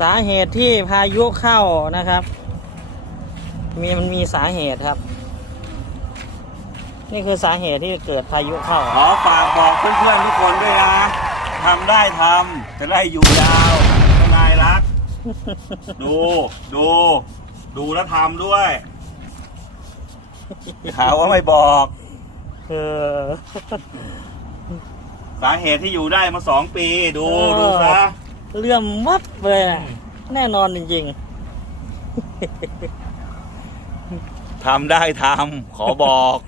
สาเหตุที่พายุเข้านะครับมันมีสาเหตุครับนี่คือสาเหตุที่เกิดพายุเข้าขอฝากบอกเพื่อนๆทุกคนด้วยนะทำได้ทำจะได้อยู่ยาวทนายรัก ดูแล้วทำด้วยหาว่าไม่บอกสาเหตุที่อยู่ได้มา2 ปีดูซะเลื่อมมัดเลยนะแน่นอนจริงๆทำได้ทำขอบอก